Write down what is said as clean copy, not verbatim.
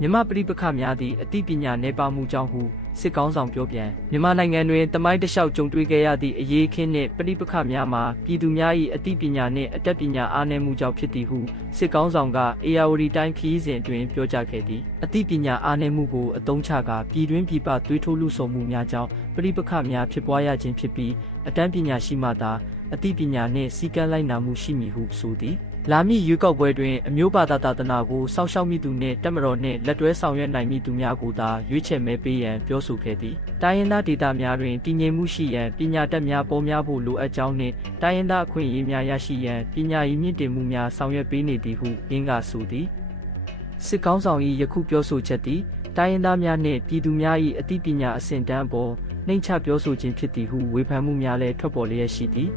မြန်မာပဋိပက္ခများသည့်အသိပညာနည်းပါးမှုကြောင့်ဟုစစ်ကောင်းဆောင်ပြောပြန်မြန်မာနိုင်ငံတွင်တမိုင်းတစ်လျှောက်ကြုံတွေ့ခဲ့ရသည့်အရေးအခင်းနှင့်ပဋိပက္ခများမှာပြည်သူများ၏အသိပညာနှင့်အတတ်ပညာအားနည်းမှုကြောင့်ဖြစ်သည်ဟုစစ်ကောင်းဆောင်ကအေယာဝတီတိုင်းခရီးစဉ်အတွင်းပြောကြားခဲ့သည်အသိပညာအားနည်းမှုကိုအသုံးချကာပြည်တွင်းပြည်ပသွေးထိုးလူဆုံမှုများကြောင့်ပဋိပက္ခများဖြစ်ပွားရခြင်းဖြစ်ပြီးအတတ်ပညာရှိမှသာအသိပညာနှင့်စည်းကမ်းလိုက်နာမှုရှိမည်ဟုဆိုသည်လာမည့်ရွေးကောက်ပွဲတွင်အမျိုးဘာသာသာသနာကိုစောင့်ရှောက်မိသူနှင့်တပ်မတော်နှင့်လက်တွဲဆောင်ရွက်နိုင်မည့်သူများကိုသာရွေးချယ်မဲပေးရန်ပြောဆိုခဲ့သည်တိုင်းရင်းသားဒေသများတွင်တည်ငြိမ်မှုရှိရန်ပညာတတ်များပေါ်များဖို့လိုအပ်ကြောင်းနှင့်တိုင်းရင်းသားအခွင့်အရေးများရရှိရန်ပညာရေးမြင့်တင်မှုများဆောင်ရွက်ပေးနေသည်ဟုရင်းကဆိုသည်စစ်ကောင်းဆောင်၏ယခုပြောဆိုချက်သည်တိုင်းရင်းသားများနှင့်ပြည်သူများ၏အသိပညာအဆင့်တန်းအပေါ်နှိမ့်ချပြောဆိုခြင်းဖြစ်သည်ဟုဝေဖန်မှုများလည်းထွက်ပေါ်လျက်ရှိသည်